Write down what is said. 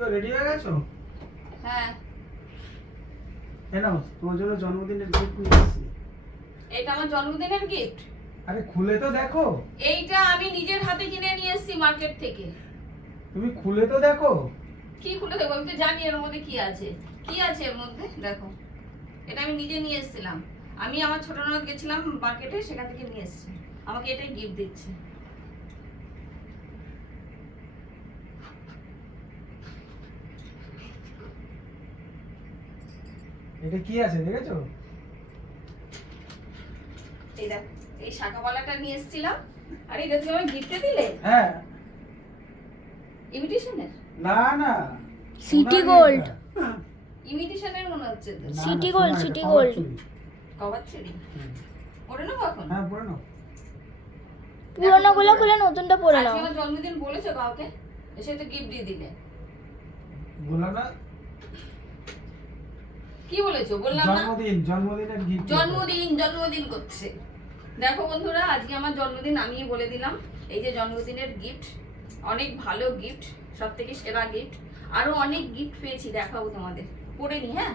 তো রেডি হয়ে গেছো? হ্যাঁ। নাও তোমার জন্য জন্মদিনের গিফট নিয়ে এসেছি। এটা আমার জন্মদিনের গিফট? আরে খুলে তো দেখো। এইটা আমি নিজের হাতে কিনে নিয়ে এসেছি মার্কেট থেকে। তুমি খুলে তো দেখো। কি খুলে দেখো? আমি তো জানি এর মধ্যে কি আছে। কি আছে এর মধ্যে দেখো। এটা আমি নিজে নিয়ে এসেছিলাম। আমি আমার ছোট ননদ গেছিলাম মার্কেটে, সেখান থেকে নিয়ে এসেছি। আমাকে এটাই গিফট দিচ্ছে। এটা কি আছে দেখেছো? এই দেখ, এই শাকাওয়ালাটা নিয়ে এসেছিলাম। আর এটা তুমি আমাকে গিফটে দিলে? হ্যাঁ। ইমিটেশনের? না না, সিটি গোল্ড। ইমিটেশনের মনে হচ্ছে তো। City gold, city gold. Cover চুড়ি পরে নেবো এখন? হ্যাঁ পরে নাও। পুরোনো গুলো খুলে নতুনটা পরে নাও। আজকে আমার জন্মদিন বলেছো কাউকে? এসে তো গিফট দিয়ে দিলে। বললাম না কি বলেছো? বললাম না জন্মদিনের গিফট। জন্মদিন করছে। দেখো বন্ধুরা, আজকে আমার জন্মদিন, আমিই বলে দিলাম। এই যে জন্মদিনের গিফট, অনেক ভালো গিফট, সব থেকে সেরা গিফট। আরো অনেক গিফট পেয়েছি, দেখাবো তোমাদের, পড়ে নি। হ্যাঁ।